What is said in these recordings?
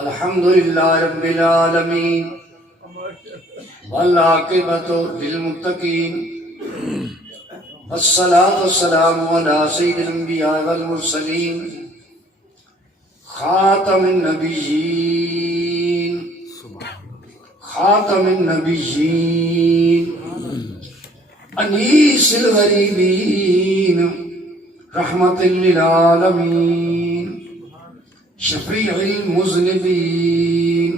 الحمد للہ رب العالمین والعاقبۃ للمتقین والصلاة والسلام علی سید الانبیاء والمرسلین خاتم النبیین انیس الغریبین رحمت للعالمین شفیع المذنبین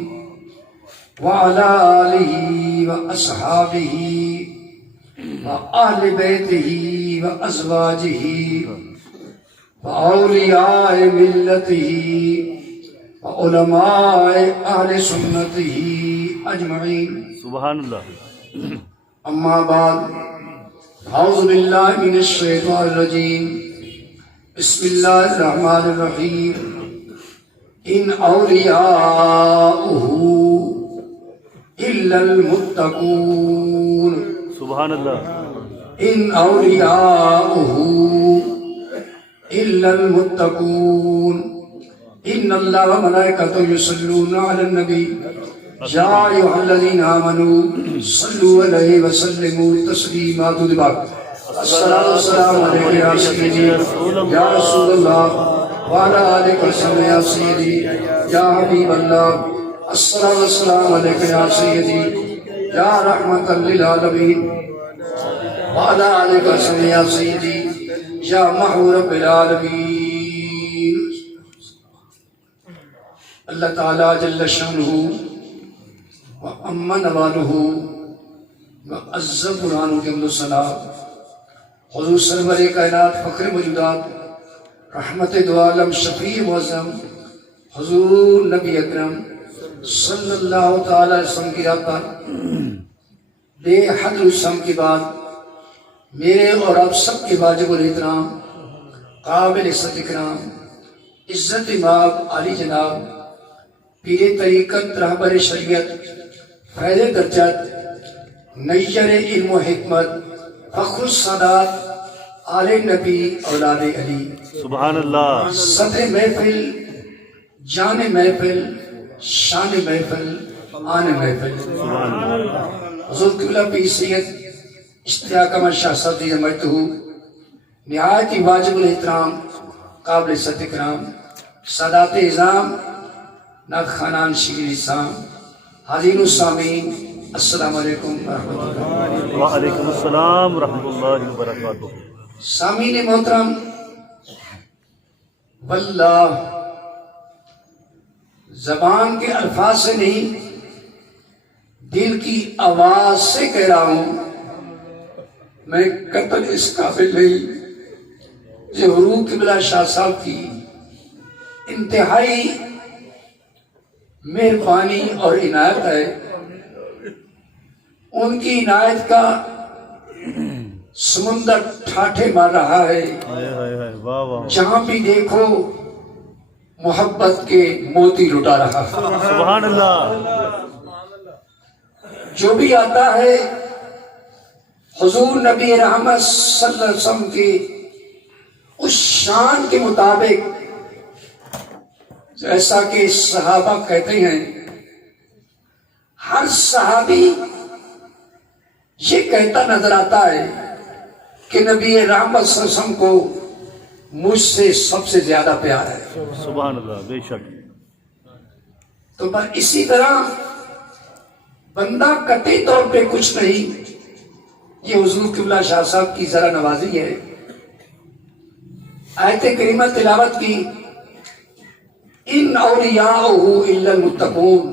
وعلى آلہ واصحابہ وآل بیتہ وازواجہ وأولیاء ملتہ وعلماء اہل سنتہ اجمعین سبحان اللہ. اما بعد اعوذ باللہ من الشیطان الرجیم بسم اللہ الرحمن الرحیم ان اولیاؤہ الا المتقون سبحان اللہ. ان اولیاؤہ الا المتقون ان اللہ وملائکتہ یصلون علی النبی یا ایھا الذین آمنوا صلوا علیہ وسلموا تسلیما. الصلاۃ والسلام علیک یا سیدی یا رسول اللہ وعلی آلک وصحبہ یا سیدی یا حبیب اللہ. الصلاۃ والسلام علیک یا سیدی یا رحمۃ للعالمین وعلی آلک وصحبہ یا سیدی یا محبوب رب العالمین. اللہ تعالیٰ جل شانہ وَأَمَّ نَوَالُهُ وَعَزَّ قرآن کے حمد و ثنا حضور سرور کائنات فخر موجودات رحمت دو عالم شفیع معظم حضور نبی اکرم صلی اللہ تعالی علیہ وسلم کی راہ پر بے حد رسم کے بعد میرے اور آپ سب کے واجب الاحترام قابل عزت اکرام عزت امام علی جناب پیر طریقت رہبر شریعت فیض درجت نیر علم و حکمت فخر السادات آل نبی اولاد علی سبحان اللہ. صدر محفل جان محفل شان محفل آن محفل حضور قبلہ پیر سید اشتیاق احمد شاہ صدر جمعیت ہوں نہایت ہی واجب الاحترام قابل عزت اکرام سادات اعظام ناک خانان شیر اسلام حاضرین السامعین السلام علیکم ورحمۃ اللہ. وعلیکم السلام ورحمۃ اللہ وبرکاتہ. سامعین محترم، واللہ زبان کے الفاظ سے نہیں دل کی آواز سے کہہ رہا ہوں، میں قتل اس قابل نہیں جو حضور قبلہ شاہ صاحب کی انتہائی مہربانی اور عنایت ہے. ان کی عنایت کا سمندر ٹھاٹھے مار رہا ہے. واہ واہ. جہاں بھی دیکھو محبت کے موتی لٹا رہا ہے. سبحان اللہ. جو بھی آتا ہے حضور نبی رحمت صلی اللہ علیہ وسلم کی اس شان کے مطابق، جیسا کہ صحابہ کہتے ہیں، ہر صحابی یہ کہتا نظر آتا ہے کہ نبی رحمت صلی اللہ علیہ وسلم کو مجھ سے سب سے زیادہ پیار ہے. سبحان اللہ. بے شک. تو بس اسی طرح بندہ قطعی طور پہ کچھ نہیں، یہ حضور قبلہ شاہ صاحب کی ذرا نوازی ہے. آیت کریمہ تلاوت کی ان اولیاءہ الا المتقون،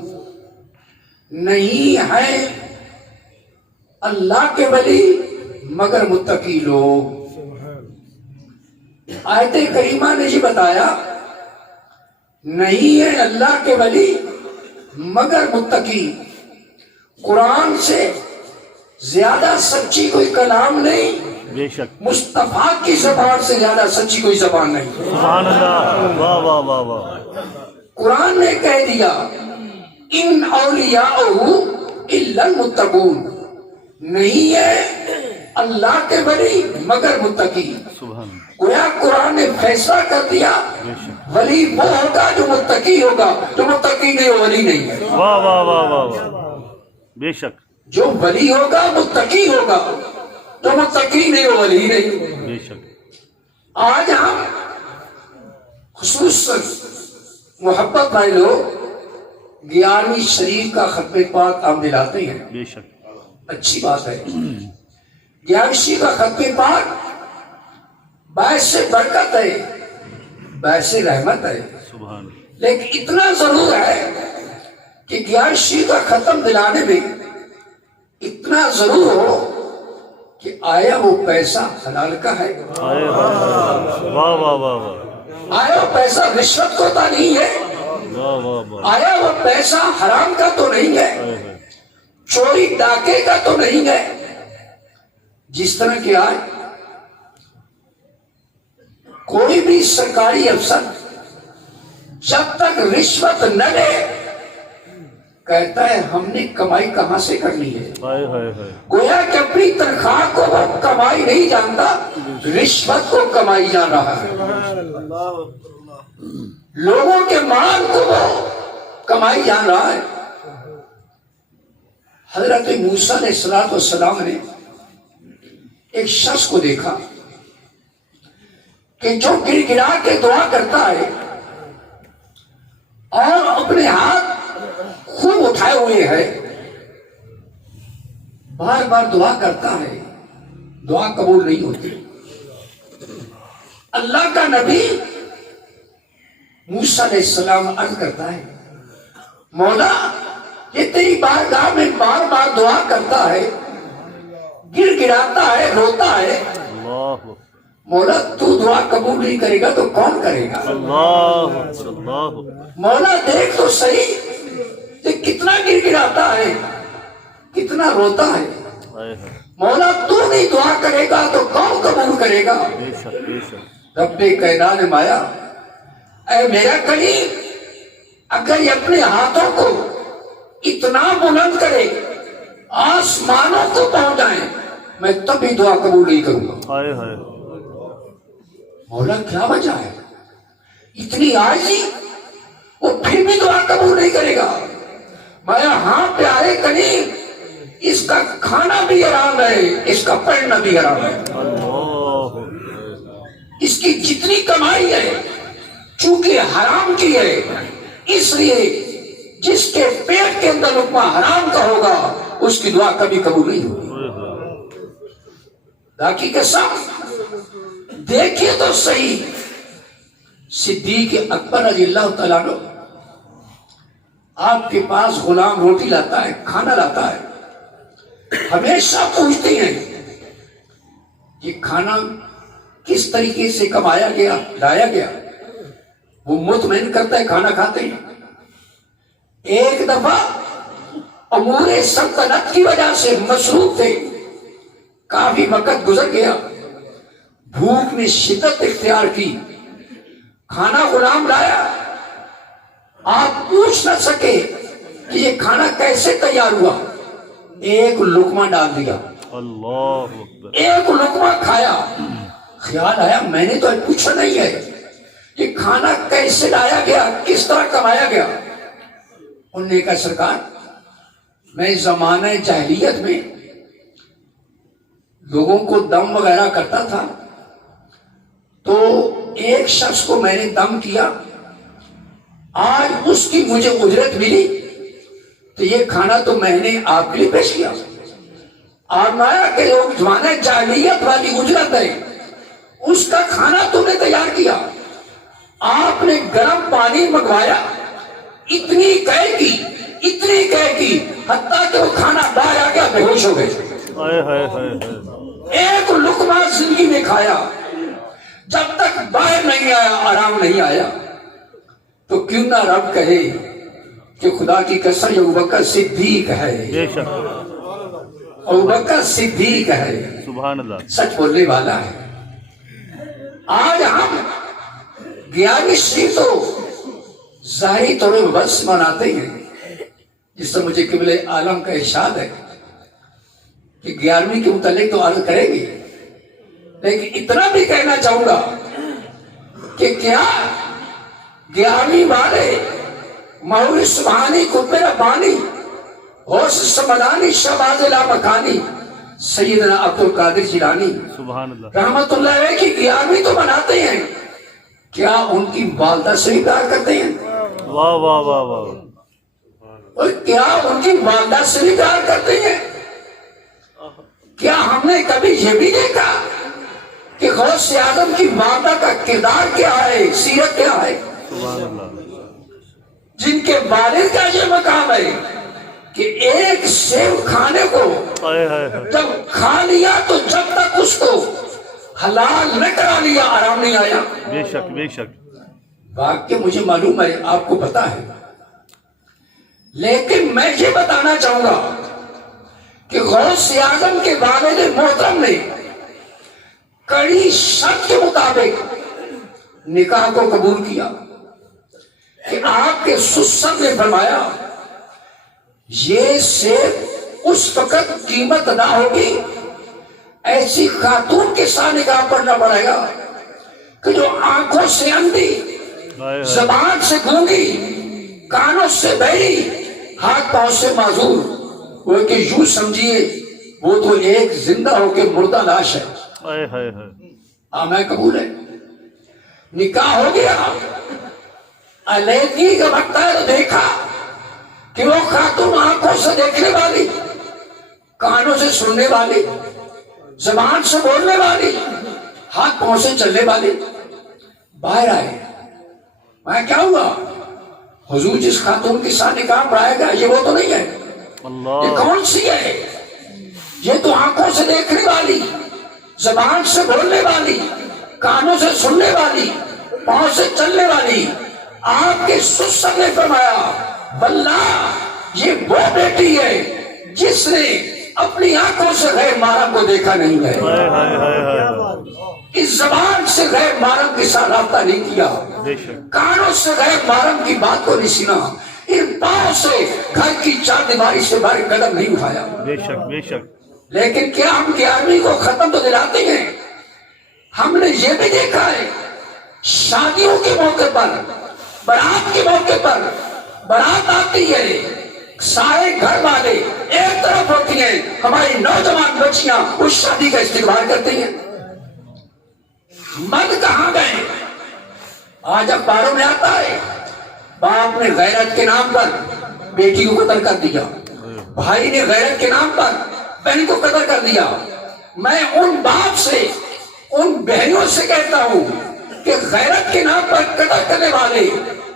نہیں ہے اللہ کے ولی مگر متقی لوگ. آیت کریمہ نے یہ بتایا نہیں ہے اللہ کے ولی مگر متقی. قرآن سے زیادہ سچی کوئی کلام نہیں، بے شک. مصطفیٰ کی زبان سے زیادہ سچی کوئی زبان نہیں. سبحان اللہ. واہ واہ واہ واہ. قرآن نے کہہ دیا ان اولیاءہ الا المتقون، نہیں ہے اللہ کے ولی مگر متقی. سبحان گویا قرآن نے فیصلہ کر دیا بے شک. ولی وہ ہوگا جو متقی ہوگا. جو متقی نہیں وہ ولی نہیں ہے. واہ واہ واہ واہ واہ. بے شک. جو ولی ہوگا متقی ہوگا. جو متقی نہیں وہ ولی نہیں. بے شک. آج ہم خصوصاً محبت بھائی لوگ 11ویں شریف کا ختم پاک ہم دلاتے ہیں. بے شک. اچھی بات ہے. 11ویں شریف کا ختم پاک باعث برکت ہے, باعث رحمت ہے. سبحان. لیکن اتنا ضرور ہے کہ 11ویں شریف کا ختم دلانے میں اتنا ضرور ہو کہ آیا وہ پیسہ حلال کا ہے, آئے واہ واہ واہ واہ. آیا وہ پیسہ رشوت کو تو نہیں ہے, واہ واہ واہ. آیا وہ پیسہ حرام کا تو نہیں ہے, چوری ڈاکے کا تو نہیں ہے. جس طرح کہ آج کوئی بھی سرکاری افسر جب تک رشوت نہ لے کہتا ہے ہم نے کمائی کہاں سے کرنی ہے. ہائے ہائے ہائے. گویا کہ اپنی تنخواہ کو وہ کمائی نہیں جانتا, رشوت کو کمائی جان رہا ہے. لوگوں کے مال کو وہ کمائی جان رہا ہے. حضرت موسیٰ علیہ السلام نے ایک شخص کو دیکھا کہ جو گر گرا کے دعا کرتا ہے اور اپنے ہاتھ خوب اٹھائے ہوئے ہے, بار بار دعا کرتا ہے, دعا قبول نہیں ہوتی. اللہ کا نبی موسیٰ علیہ السلام عرض کرتا ہے مولا یہ تیری بارگاہ میں بار بار دعا کرتا ہے, گر گراتا ہے, روتا ہے, اللہ مولا تو دعا قبول نہیں کرے گا تو کون کرے گا. اللہ اللہ. مولا دیکھ تو صحیح کہ کتنا گر گراتا ہے, کتنا روتا ہے. ہائے ہائے. مولا تو نہیں دعا کرے گا تو کون قبول کرے گا. بے شک بے شک. رب کائنات نے مایا اے میرا کریم, اگر یہ اپنے ہاتھوں کو اتنا بلند کرے آسمانوں کو پہنچائے میں تب بھی دعا قبول نہیں کروں گا. ہائے ہائے. مولا کیا وجہ ہے اتنی عاجزی, وہ پھر بھی دعا قبول نہیں کرے گا. مایا ہاں پیارے کریم, اس کا کھانا بھی حرام ہے, اس کا پہننا بھی حرام ہے, اللہ. اس کی جتنی کمائی ہے چونکہ حرام کی ہے, اس لیے جس کے پیٹ کے اندر لقمہ حرام کا ہوگا اس کی دعا کبھی قبول نہیں ہوگی. باقی کے ساتھ دیکھیے تو صحیح, صدیق اکبر رضی اللہ تعالیٰ عنہ آپ کے پاس غلام روٹی لاتا ہے, کھانا لاتا ہے, ہمیشہ پوچھتے ہیں یہ کھانا کس طریقے سے کمایا گیا, لایا گیا. وہ مطمئن کرتا ہے کھانا کھاتے ہیں. ایک دفعہ امور سلطنت کی وجہ سے مصروف تھے, کافی وقت گزر گیا, بھوک نے شدت اختیار کی, کھانا غلام لایا, آپ پوچھ نہ سکے کہ یہ کھانا کیسے تیار ہوا, ایک لقمہ ڈال دیا, اللہ اکبر. ایک لقمہ کھایا, خیال آیا میں نے تو پوچھا نہیں ہے یہ کھانا کیسے لایا گیا, کس طرح کمایا گیا. انہوں نے کہا سرکار میں زمانہ جاہلیت میں لوگوں کو دم وغیرہ کرتا تھا, تو ایک شخص کو میں نے دم کیا, آج اس کی مجھے اجرت ملی تو یہ کھانا تو میں نے آپ کے لیے پیش کیا. آرمایا کہ لوگ زمانہ جاہلیت والی اجرت ہے, اس کا کھانا تم نے تیار کیا, آپ نے گرم پانی منگوایا, اتنی قے کی حتیٰ کہ وہ کھانا باہر آ گیا, بے ہوش ہو گئے. ہائے ہائے ہائے ہائے. ایک لقمہ زندگی میں کھایا, جب تک باہر نہیں آیا, آرام نہیں آیا. تو کیوں نہ رب کہے کہ خدا کی قسم یہ ابوبکر صدیق ہے, بے شک. ابوبکر صدیق ہے, سبحان اللہ. سچ بولنے والا ہے. آج ہم 11ویں شریف تو ظاہری طور پر بس مناتے ہیں, جس سے مجھے قبلہ عالم کا ارشاد ہے کہ 11ویں کے متعلق تو عرض کریں گے، لیکن اتنا بھی کہنا چاہوں گا کہ کیا 11ویں والے مولوی سبحانی قطب ربانی غوث سمدانی شہباز لامکانی سیدنا عبد القادر جیلانی سبحان اللہ، رحمت اللہ علیہ کی 11ویں تو مناتے ہیں، کیا ان کی والدہ سے بھی پیار کرتے ہیں؟ واہ واہ واہ واہ، اور کیا ان کی والدہ سے بھی پیار کرتے ہیں؟ کیا ہم نے کبھی یہ بھی دیکھا کہ غوث اعظم کی والدہ کا کردار کیا ہے، سیرت کیا ہے؟ سبحان اللہ، جن کے والد کا یہ مقام ہے کہ ایک سیب کھانے کو ہائے ہائے ہائے، جب کھا لیا تو جب تک اس کو حلال نہ کرا لیا آرام نہیں آیا۔ بے شک بے شک، واقعی مجھے معلوم ہے، آپ کو پتا ہے، لیکن میں یہ بتانا چاہوں گا کہ غوث اعظم کے والد محترم نے کڑی شرط کے مطابق نکاح کو قبول کیا کہ آپ کے سسر نے فرمایا یہ سیب اس وقت قیمت ادا ہوگی ایسی خاتون کے ساتھ نکاح پڑھنا پڑے گا کہ جو آنکھوں سے اندھی، ہائے ہائے، زبان سے گونگی، کانوں سے بہری، ہاتھ پاؤں سے معذور، وہ کہ یوں سمجھیے وہ تو ایک زندہ ہو کے مردہ لاش ہے۔ ہائے ہائے ہائے، میں قبول ہے، نکاح ہو گیا، علیحدگی کا وقت ہے تو دیکھا کہ وہ خاتون آنکھوں سے دیکھنے والی، کانوں سے سننے والی، زبان سے بولنے والی، ہاتھ پاؤں سے چلنے والی باہر آئے۔ میں کیا ہوا؟ حضور جس خاتون کے ساتھ نکاح پڑھائے گا یہ وہ تو نہیں ہے، یہ اللہ، کون سی ہے؟ یہ تو آنکھوں سے دیکھنے والی، زبان سے بولنے والی، کانوں سے سننے والی، پاؤں سے چلنے والی۔ آپ کے سسر نے فرمایا واللہ یہ وہ بیٹی ہے جس نے اپنی آنکھوں سے غیر محرم کو دیکھا نہیں ہے، ہائے ہائے ہائے ہائے، اس زبان سے غیر محرم کے ساتھ رابطہ نہیں کیا، بے شک، کانوں سے غیر محرم کی بات کو نہیں سنا، ان پاؤں سے گھر کی چار دیواری سے باہر قدم نہیں اٹھایا۔ بے شک بے شک، لیکن کیا ہم 11ویں کو ختم تو دلاتے ہیں؟ ہم نے یہ بھی دیکھا ہے شادیوں کے موقع پر، برات کے موقع پر برات آتی ہے، سارے گھر والے ایک طرف ہوتی ہیں، ہماری نوجوان بچیاں اس شادی کا استقبال کرتی ہیں۔ مرد کہاں گئے؟ آج اخباروں میں آتا ہے باپ نے غیرت کے نام پر بیٹی کو قتل کر دیا، بھائی نے غیرت کے نام پر بہن کو قتل کر دیا۔ میں ان باپ سے، ان بہنوں سے کہتا ہوں کہ غیرت کے نام پر قتل کرنے والے،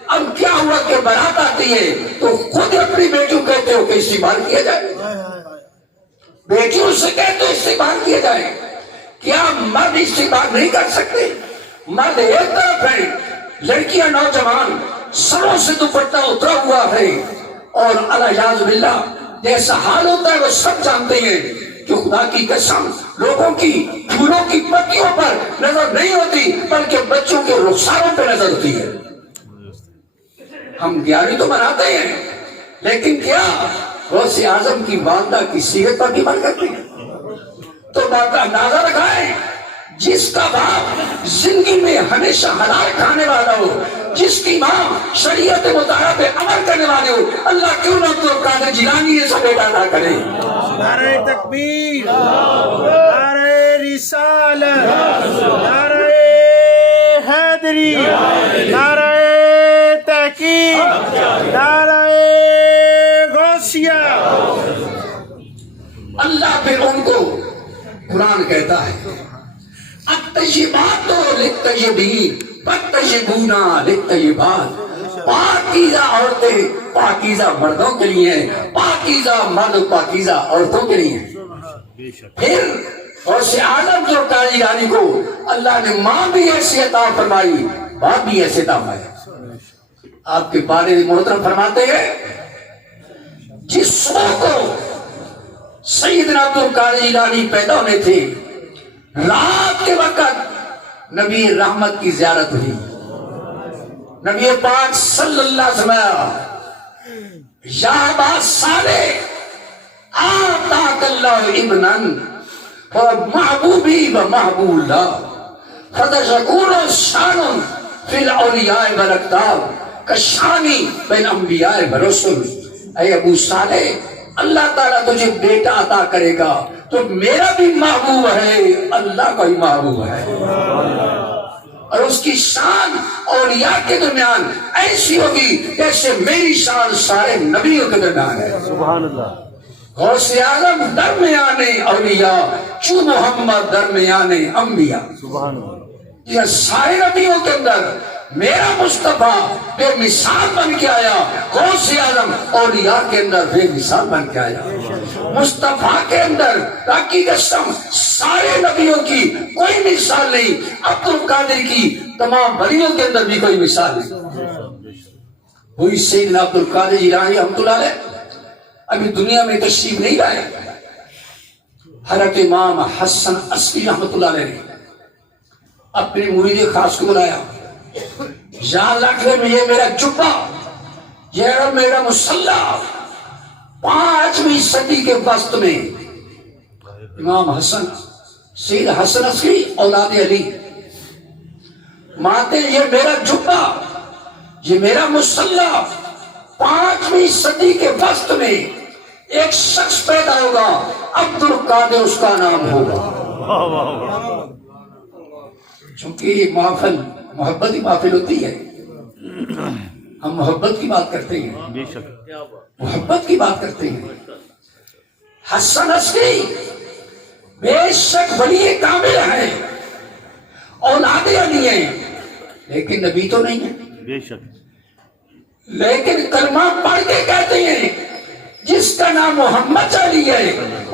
اب کیا ہوا کہ برات آتی ہے تو خود اپنی بیٹیوں کہتے ہو کہ استقبال کیا جائے، بیٹیوں سے کہتے ہو استقبال کیا جائے۔ کیا مرد استقبال نہیں کر سکتے؟ مرد ایک طرف ہے، لڑکیاں نوجوان سروں سے دوپٹہ اترا ہوا ہے، اور الیاذ باللہ جیسا حال ہوتا ہے وہ سب جانتے ہیں کہ خدا کی قسم لوگوں کی پھولوں کی پتیوں پر نظر نہیں ہوتی بلکہ بچوں کے رخساروں پہ نظر ہوتی ہے۔ ہم 11ویں تو مناتے ہیں، لیکن کیا غوث اعظم کی والدہ کی سیرت پر بھی عمل کرتے ہیں؟ تو بات کا اندازہ رکھائیں، جس کا باپ زندگی میں ہمیشہ حلال کھانے والا ہو، جس کی ماں شریعت مطالعہ پہ عمل کرنے والے ہو، اللہ کیوں نہ عبد القادر جیلانی ایسا بیٹا نہ کرے۔ نعرہ تکبیر، نعرہ رسالت، نعرہ حیدری، نعرہ تحقیق، نعرہ غوثیہ۔ اللہ پھر ان کو قرآن کہتا ہے الطیبات للطیبین والطیبون للطیبات، پاکیزہ عورتیں پاکیزہ مردوں کے لیے ہیں، پاکیزہ مرد پاکیزہ عورتوں کے لیے ہیں۔ بے شک، پھر غوث اعظم جو قادری کو اللہ نے ماں بھی ایسی عطا فرمائی، باپ بھی ایسے عطا فرمایا۔ آپ کے بارے محترم فرماتے ہیں جس صبح کو سیدنا عبد القادر جیلانی پیدا ہونے تھے، رات کے وقت نبی رحمت کی زیارت ہوئی، نبی پاک صلی اللہ علیہ وسلم یا با صالح آتاک اللہ ابنن محبوبی و محبوب اللہ فتشکون شان فی الاولیاء والاقطاب کشانی بین انبیاء و رسل. اے ابو صالح، اللہ تعالیٰ تجھے بیٹا عطا کرے گا تو میرا بھی محبوب ہے، اللہ کا بھی محبوب ہے، اور اس کی شان اولیاء کے درمیان ایسی ہوگی جیسے میری شان سارے نبیوں کے درمیان ہے. سبحان اللہ. غوث اعظم درمیان اولیاء، چو محمد درمیان انبیاء. سبحان اللہ. یہ سارے نبیوں کے اندر میرا مصطفیٰ بے مثال بن کے آیا، غوث اعظم اولیاء کے اندر بے مثال بن کے آیا. مصطفیٰ کے اندر باقی قسم سارے نبیوں کی کوئی مثال نہیں، عبد القادر کی تمام ولیوں کے اندر بھی کوئی مثال نہیں. وہی سیدنا عبد القادر جیلانی رحمۃ اللہ علیہ ابھی دنیا میں تشریف نہیں لائے. حضرت امام حسن عسکری رحمۃ اللہ علیہ نے اپنے مرید خاص کو بلایا، یہاں رکھنے میں یہ میرا جبہ، یہ میرا مسلح 5ویں صدی کے وسط میں امام حسن سید حسن عسکری اولاد علی مانتے یہ میرا جبہ، یہ میرا مسلح 5ویں صدی کے وسط میں ایک شخص پیدا ہوگا، عبد القادر اس کا نام ہوگا. واہ واہ واہ. چونکہ یہ محفل محبت کی محفل ہوتی ہے، ہم محبت کی بات کرتے ہیں، بے شک. محبت کی بات کرتے ہیں. حسن عسکری بے شک ولی کامل ہیں، اولاد علی ہیں، لیکن نبی تو نہیں ہے. بے شک. لیکن کلمہ پڑھ کے کہتے ہیں جس کا نام محمد علی ہے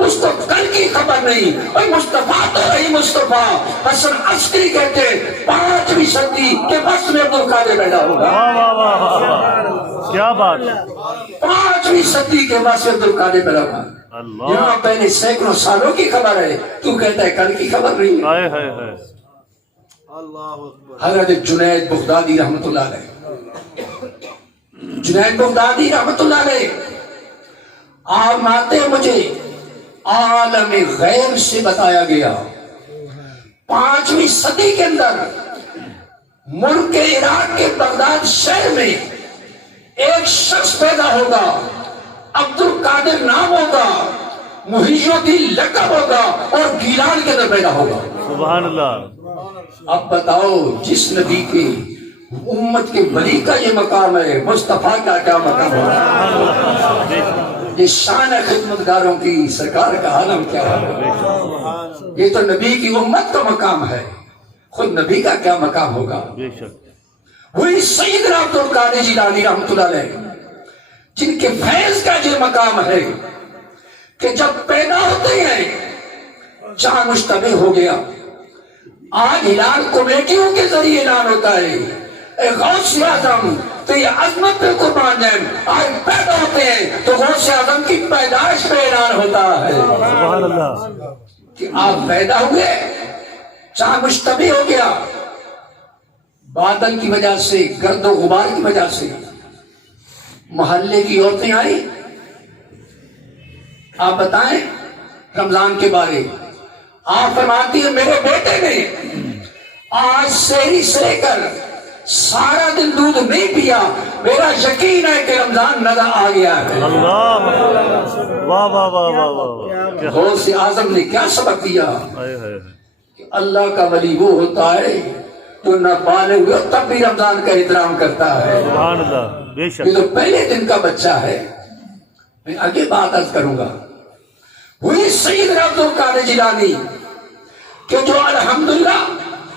اس کو کل کی خبر نہیں، اور مصطفیٰ تو رہی مصطفیٰ. حسن عسکری کہتے ہیں 5ویں صدی کے وقت میں عبد القادر پیدا ہوگا. واہ واہ واہ. کیا بات. 5ویں صدی کے وقت میں عبد القادر پیدا ہوگا. اللہ. یہاں پہلے سینکڑوں سالوں کی خبر ہے، تو کہتا ہے کل کی خبر نہیں. ہائے ہائے ہائے. حضرت جنید بغدادی رحمت اللہ علیہ، جنید بغدادی رحمت اللہ علیہ آپ مانتے مجھے عالم غیب سے بتایا گیا 5ویں صدی کے اندر ملک عراق کے بغداد شہر میں ایک شخص پیدا ہوگا، عبد القادر نام ہوگا، محی الدین لقب ہوگا، اور گیلان کے اندر پیدا ہوگا. سبحان اللہ. اب بتاؤ جس نبی کے امت کے ولی کا یہ مقام ہے، مصطفیٰ کا کیا مقام ہوگا؟ یہ شان خدمتگاروں کی سرکار کا عالم کیا ہے؟ یہ تو نبی کی امت کا مقام ہے، خود نبی کا کیا مقام ہوگا؟ بے شک. وہی سیدنا عبد القادر جیلانی رحمۃ اللہ علیہ جن کے فیض کا یہ مقام ہے کہ جب پیدا ہوتے ہیں چاند مشتبہ ہو گیا. آج اعلان کمیٹیوں کے ذریعے اعلان ہوتا ہے، اے غوث اعظم تو یہ عظمت پہ قربان جائیں. آج پیدا ہوتے ہیں تو غوث اعظم کی پیدائش پہ اعلان ہوتا ہے سبحان اللہ. کہ آپ پیدا ہوئے، چاند مشتبہ ہو گیا، بادل کی وجہ سے، گرد و غبار کی وجہ سے محلے کی عورتیں آئی. آپ بتائیں رمضان کے بارے. آپ فرماتی ہیں میرے بیٹے نے آج سحری سے لے کر سارا دن دودھ نہیں پیا، میرا یقین ہے کہ رمضان نظر آ گیا ہے. اللہ. واہ واہ واہ واہ واہ. غوث اعظم نے کیا سبق دیا ہائے ہائے. کہ اللہ کا ولی وہ ہوتا ہے جو نہ بالغ ہوئے تب بھی رمضان کا احترام کرتا ہے. سبحان اللہ. بے شک. یہ تو پہلے دن کا بچہ ہے. میں آگے بات عرض کروں گا. وہی سیدنا عبد القادر جیلانی کہ جو الحمدللہ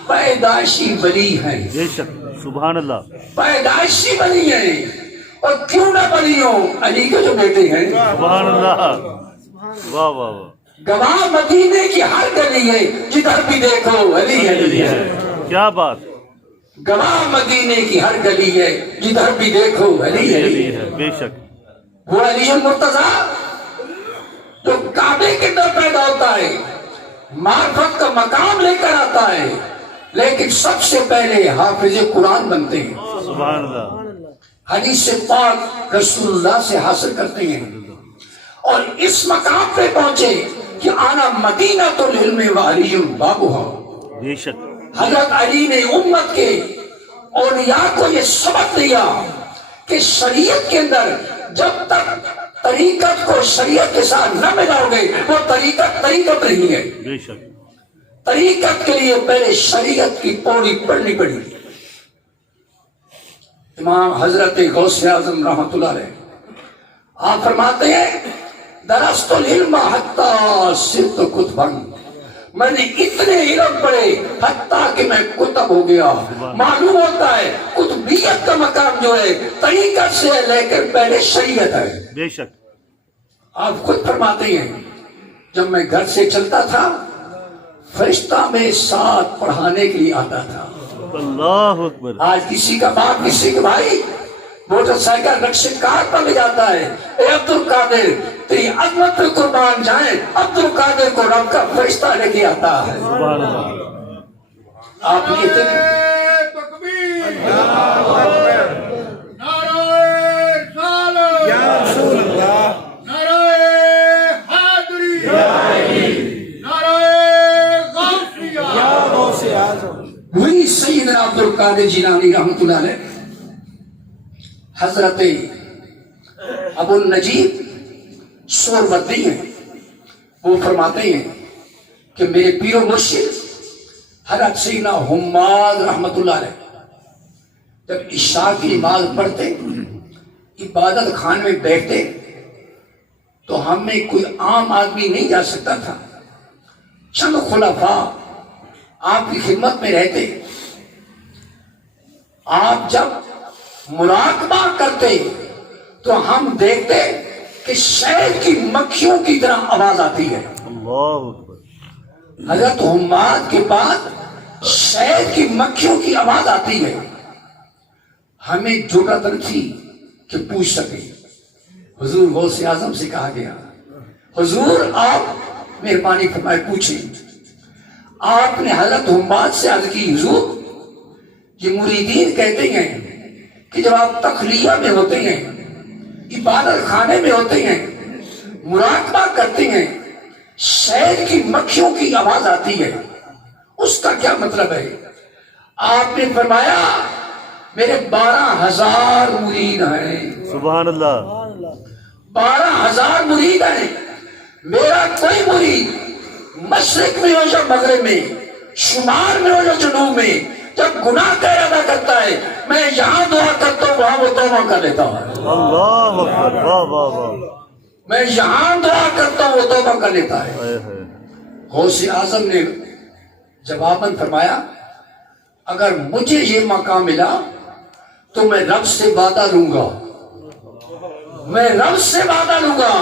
پیدائشی ولی ہیں. بے شک. سبحان اللہ. پیدائشی ولی ہیں، اور کیوں نہ ولی ہوں، علی کے جو بیٹے ہیں. سبحان اللہ. واہ واہ واہ. گواہ مدینے کی ہر گلی ہے، جدھر بھی دیکھو علی ہے، علی ہے. کیا بات. گواہ مدینے کی ہر گلی ہے، جدھر بھی دیکھو علی ہے، علی ہے. بے شک. وہ علی المرتضیٰ جو کعبے کے اندر پیدا ہوتا ہے، معرفت کا مقام لے کر آتا ہے، لیکن سب سے پہلے حافظ قرآن بنتے ہیں. سبحان اللہ. حدیث پاک رسول اللہ سے حاصل کرتے ہیں، اور اس مقام پہ پہنچے کہ آنا مدینہ تو العلم وعلی بابوہا. بے شک. حضرت علی نے امت کے اولیاء کو یہ سبق دیا کہ شریعت کے اندر جب تک طریقت کو شریعت کے ساتھ نہ ملاؤ گے وہ طریقت نہیں ہے. بے شک. طریقت کے لیے پہلے شریعت کی پوڑی پڑھنی پڑی. امام حضرت غوث اعظم رحمۃ اللہ علیہ آپ فرماتے ہیں درست العلم حتی صرت کتبن، میں نے اتنے علم پڑھے حتیٰ کہ میں کتب ہو گیا. معلوم ہوتا ہے کتبیت کا مقام جو ہے طریقت سے ہے لیکن پہلے شریعت ہے. بے شک. آپ خود فرماتے ہیں جب میں گھر سے چلتا تھا فرشتہ میں ساتھ پڑھانے کے لیے آتا تھا. اللہ اکبر. آج کسی کا باپ کسی کا بھائی موٹر سائیکل رکشے کار پر لے جاتا ہے، اے عبد القادر تیری عظمت پہ قربان جائیں، عبد القادر کو رب کا فرشتہ لے کے آتا ہے. سبحان اللہ. آپ یہ تکبیر. نعرہ رسالت. یا رسول اللہ. نعرہ حیدری. نعرہ غوثیہ. یا غوث اعظم. وہی سیدنا عبد القادر جیلانی رحمۃ اللہ علیہ حضرت ابو النجیب سوربردی ہیں، وہ فرماتے ہیں کہ میرے پیر و مرشد حضرت سیدنا حماد رحمۃ اللہ علیہ جب عشاء کی نماز پڑھتے عبادت خانے میں بیٹھتے تو ہم میں کوئی عام آدمی نہیں جا سکتا تھا. چند خلفاء آپ کی خدمت میں رہتے. آپ جب مراقبہ کرتے تو ہم دیکھتے کہ شہد کی مکھیوں کی طرح آواز آتی ہے. اللہ اکبر. حضرت حماد کے بعد شہد کی مکھیوں کی آواز آتی ہے. ہمیں جرأت نہ تھی کہ پوچھ سکے. حضور غوث اعظم سے کہا گیا حضور آپ مہربانی فرمائے پوچھیں. آپ نے حضرت حماد سے عرض کی حضور یہ مریدین کہتے ہیں کہ جب آپ تخلیہ میں ہوتے ہیں عبادت خانے میں ہوتے ہیں مراقبہ کرتے ہیں شہد کی مکھیوں کی آواز آتی ہے، اس کا کیا مطلب ہے؟ آپ نے فرمایا میرے 12,000 مرید ہیں. سبحان اللہ. 12,000 مرید ہیں. میرا کوئی مرید مشرق میں ہو یا مغرب میں، شمال میں ہو یا جنوب میں، جب گناہ کا ارادہ کرتا ہے میں یہاں دعا کرتا ہوں وہاں وہ توبہ کر لیتا ہوں. اللہ اکبر. واہ واہ واہ. میں یہاں دعا کرتا ہوں وہ توبہ کر لیتا ہے. ہائے ہائے. غوث اعظم نے جواباً فرمایا اگر مجھے یہ مقام ملا تو میں رب سے وعدہ لوں گا، میں رب سے وعدہ لوں گا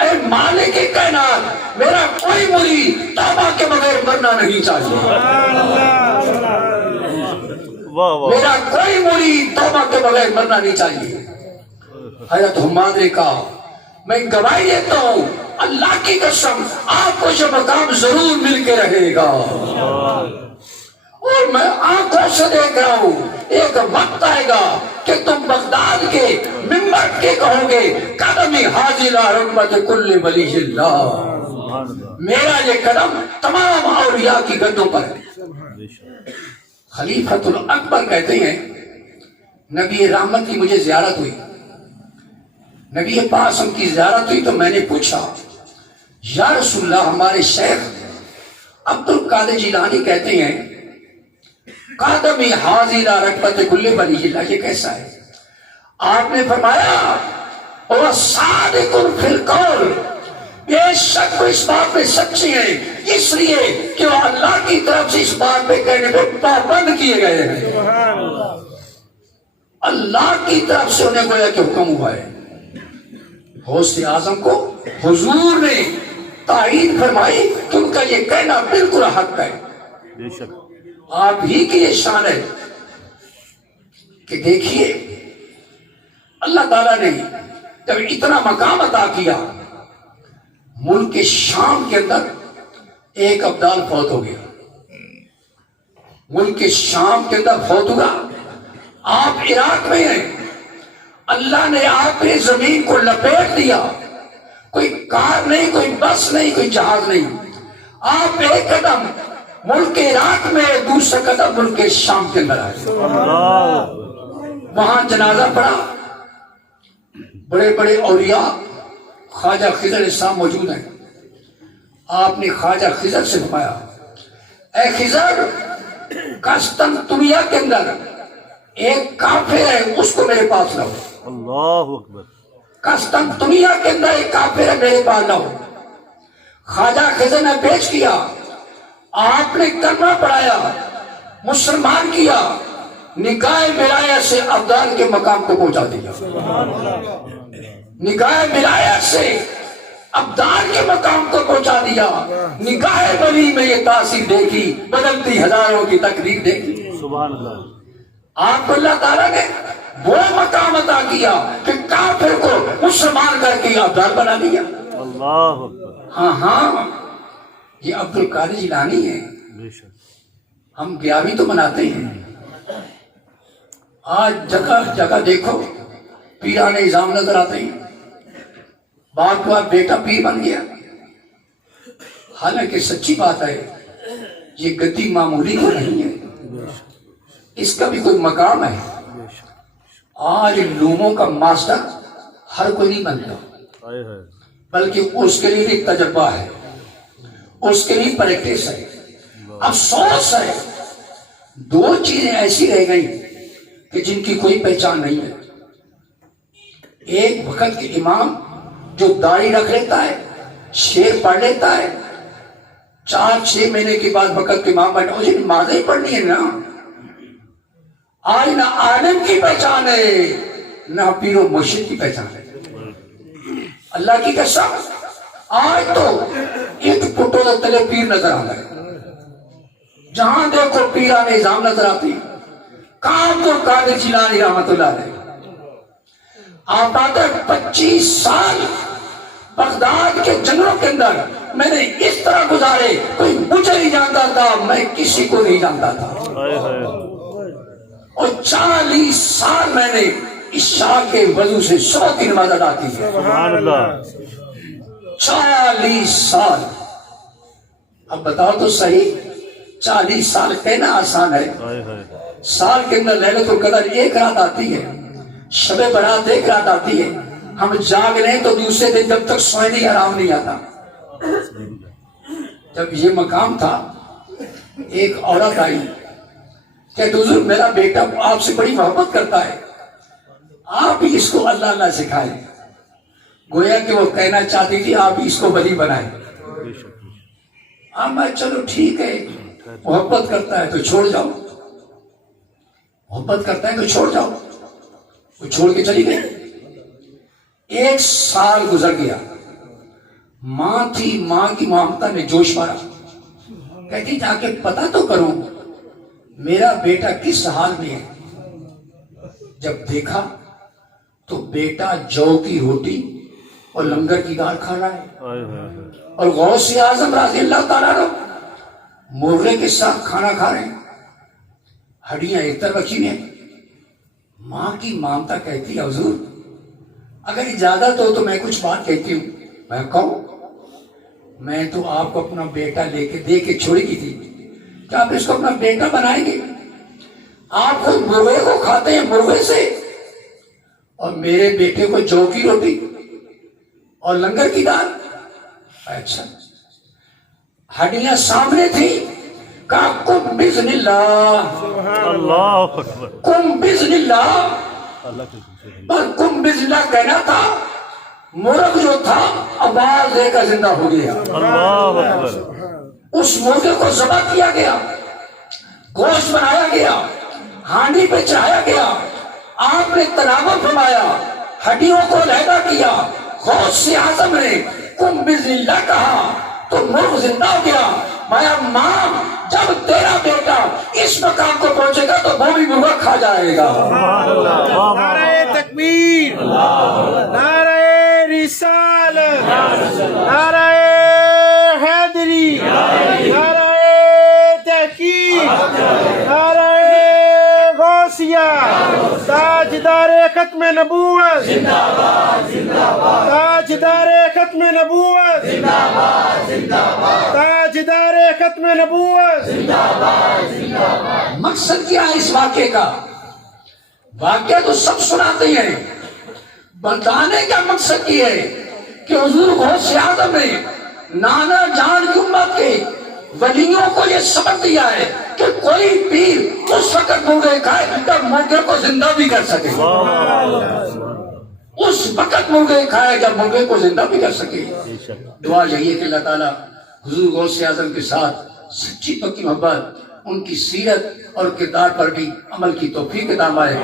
اے مالک کائنات میرا کوئی مرید توبہ کے بغیر مرنا نہیں چاہیے. واہ واہ. میرا کوئی مرید توبہ کے بغیر مرنا نہیں چاہیے. حضرت حماد نے کہا میں گواہی دیتا ہوں اللہ کی قسم آپ کو یہ مقام ضرور مل کے رہے گا. اور میں آنکھوں سے دیکھ رہا ہوں ایک وقت آئے گا کہ تم بغداد کے ممبر کے کہو گے قدمی حاضر رحمت کل ولی اللہ. سبحان اللہ. میرا یہ قدم تمام اولیاء کی گدوں پر ہے. بے شک. خلیفۃ الاکبر کہتے ہیں نبی رحمت کی مجھے زیارت ہوئی، نبی پاک کی زیارت ہوئی تو میں نے پوچھا یا رسول اللہ ہمارے شیخ عبد القادر جیلانی کہتے ہیں قادمی حاضر رغبت کل ولی اللہ، یہ کیسا ہے؟ آپ نے فرمایا اور صادق فی القول، بے شک وہ اس بات پہ سچی ہیں اس لیے کہ وہ اللہ کی طرف سے اس بات پہ کہنے پہ پابند کیے گئے ہیں. اللہ کی طرف سے انہیں گویا کہ حکم ہوا ہے. غوث اعظم کو حضور نے تائید فرمائی کہ ان کا یہ کہنا بالکل حق ہے. بے شک. آپ ہی کی یہ شان ہے کہ دیکھیے اللہ تعالیٰ نے جب اتنا مقام عطا کیا ملک شام کے اندر ایک ابدال فوت ہو گیا، ملک شام کے اندر فوت ہوا. آپ عراق میں ہیں، اللہ نے آپ نے زمین کو لپیٹ دیا، کوئی کار نہیں، کوئی بس نہیں، کوئی جہاز نہیں. آپ ایک قدم ملک عراق میں، دوسرا قدم ملک شام کے اندر آئے. وہاں جنازہ پڑا. بڑے بڑے اولیاء خواجہ خضر علیہ السلام موجود ہیں. آپ نے خواجہ خضر سے فرمایا، اے خضر، قسطنطنیہ کے اندر ایک کافر ہے، اس کو میرے پاس لاؤ. اللہ اکبر. قسطنطنیہ کے اندر ایک کافر ہے، میرے پاس لاؤ. خواجہ خضر نے پیش کیا. آپ نے کلمہ پڑھایا، مسلمان کیا، نکاح ولایت سے ابدال کے مقام کو پہنچا دیا. نکاح ولایت سے ابدال کے مقام کو پہنچا دیا. نکاح ولی میں یہ تاثیر دیکھی، بدلتی ہزاروں کی تقریر دیکھی. سبحان اللہ. آپ کو اللہ تعالیٰ نے وہ مقام عطا کیا کہ کافر کو مسلمان کر کے ابدال بنا دیا. اللہ اکبر. ہاں یہ عبد القادر جیلانی ہے. بے شک. ہم گیارہویں تو مناتے ہیں. آج جگہ جگہ دیکھو پیران نظام نظر آتے ہیں. باپ کا بیٹا پیر بن گیا. حالانکہ سچی بات ہے یہ گدی معمولی کو نہیں ہے، اس کا بھی کوئی مقام ہے. آج لوموں کا ماسٹر ہر کوئی نہیں بنتا، ہائے ہائے. بلکہ اس کے لیے ایک تجربہ ہے، اس کے لیے پریکٹس ہے. افسوس ہے دو چیزیں ایسی رہ گئی کہ جن کی کوئی پہچان نہیں ہے. ایک وقت کے امام جو داڑھی رکھ لیتا ہے، شعر پڑھ لیتا ہے، 4-6 مہینے کے بعد وقت کے امام بیٹھا، اسے نمازیں ہی پڑھنی ہے نا. آج نہ عالم کی پہچان ہے، نہ پیر و مرشد کی پہچان ہے. اللہ کی قسم آج تو ایک پٹو تو تلے پیر نظر آ رہا ہے. جہاں دیکھو پیران نظام نظر آتی. کام تو قادر جیلانی رحمت اللہ علیہ. آپ آتے 25 سال بغداد کے جنگلوں کے اندر میں نے اس طرح گزارے، کوئی مجھے نہیں جانتا تھا، میں کسی کو نہیں جانتا تھا. ہائے ہائے. اور 40 سال میں نے عشاء کے وضو سے 100 کی نماز ادا کی ہے. سبحان اللہ. 40 سال. اب بتاؤ تو صحیح، 40 سال کہنا آسان ہے. ہائے ہائے. سال کے اندر لیلۃ القدر ایک رات آتی ہے، شب برات ایک رات آتی ہے. ہم جاگ رہے ہیں تو دوسرے دن جب تک سوئے نہیں آرام نہیں آتا. جب یہ مقام تھا ایک عورت آئی کہ حضور میرا بیٹا آپ سے بڑی محبت کرتا ہے، آپ ہی اس کو اللہ اللہ سکھائے. گویا کہ وہ کہنا چاہتی تھی آپ ہی اس کو ولی بنائے. میں چلو ٹھیک ہے، محبت کرتا ہے تو چھوڑ جاؤ، محبت کرتا ہے تو چھوڑ جاؤ. وہ چھوڑ کے چلی گئی. 1 سال گزر گیا. ماں تھی، ماں کی ممتا نے جوش مارا، کہتی جا کے پتا تو کروں میرا بیٹا کس حال میں ہے. جب دیکھا تو بیٹا جو کی روٹی اور لنگر کی دال کھا رہا ہے، ہائے ہائے. اور غوث اعظم رضی اللہ تعالیٰ عنہ مرغے کے ساتھ کھانا کھا رہے ہیں، ہڈیاں ایک طرف رکھی ہیں. ماں کی ممتا کہتی ہے حضور اگر اجازت ہو تو میں کچھ بات کہتی ہوں. میں کہوں؟ میں تو آپ کو اپنا بیٹا لے کے دے کے چھوڑی کی تھی، کیا آپ اس کو اپنا بیٹا بنائیں گے؟ آپ خود مرغے کو کھاتے ہیں مرغے سے، اور میرے بیٹے کو جو کی روٹی اور لنگر کی دال. اچھا ہڈیاں سامنے تھی، کہا کم بزن اللہ. اللہ اکبر. کم بزن اللہ. اللہ کے پر کم بزن اللہ کہنا تھا، مرغ جو تھا آواز دے کر زندہ ہو گیا. اللہ اکبر. اس مرغے کو ذبح کیا گیا، گوشت بنایا گیا، ہانڈی پہ چڑھایا گیا. آپ نے تناول فرمایا، ہڈیوں کو علیحدہ کیا. غوث اعظم نے کم بزن اللہ کہا تو مرغ زندہ ہو گیا. مایا ماں جب تیرا بیٹا اس مقام کو پہنچے گا تو وہ بھی مرغا کھا جائے گا. نعرہ تکبیر، نعرہ رسالت، نعرہ حیدری، نعرہ تحقیق، نعرہ غوثیہ، تاجدار ختم نبوت، تاجدار ختم ختم نبوت زندہ باد زندہ باد، تاجدار ختم نبوت زندہ باد زندہ باد۔ مقصد کیا ہے اس واقعے کا؟ واقعہ تو سب سناتے ہیں، بتانے کا مقصد یہ ہے کہ حضور غوث اعظم نے نانا جان کی امت کے ولیوں کو یہ سبق دیا ہے کہ کوئی پیر اس وقت مرغے کھائے جب مرغے کو زندہ بھی کر سکے، اس وقت مرغے کھائے جب مرغے کو زندہ بھی کر سکے۔ دعا یہی ہے کہ اللہ تعالیٰ حضور غوث اعظم کے ساتھ سچی پکی محبت، ان کی سیرت اور کردار پر بھی عمل کی توفیق عطا فرمائے۔